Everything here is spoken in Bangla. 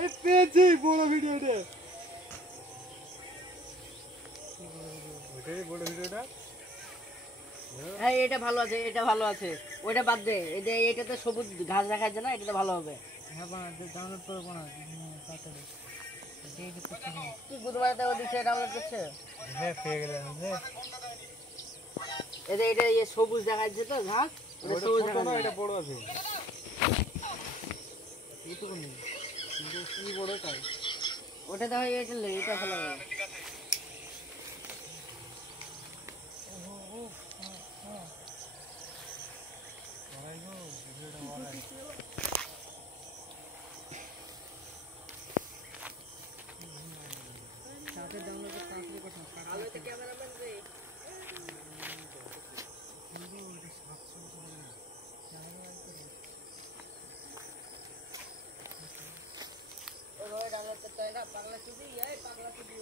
এই পেয়েছি বড় ভিডিওটা। ওইটাই বড় ভিডিওটা। হ্যাঁ এটা ভালো আছে, এটা ভালো আছে। ওইটা বাদ দে, এটা তো সবুজ ঘাস দেখাচ্ছে না, এটা তো ভালো হবে। হ্যাঁ বানা ডাউনলোড করবো না তাড়াতাড়ি কি বুধবারটা ওদিক থেকে ডাউনলোড করছে? হ্যাঁ পেয়ে গেলাম যে। এটা সবুজ দেখাচ্ছে তো ঘাস, এটা ওটা সবুজ ছোট না, দেখাচ্ছে। এটা বড় আছে। এইটুকু নেই কিন্তু কি বড় তাই? ওটা তো হয়ে গেছিল, এটা ভালো হবে। সাথে ডাউনলোড তাড়াতাড়ি করতাম ভালো তো ক্যামেরাম্যান রে। ওই ডাউনলোড করতে হয় না, পাগলা চুদি, এই পাগলা চুদি।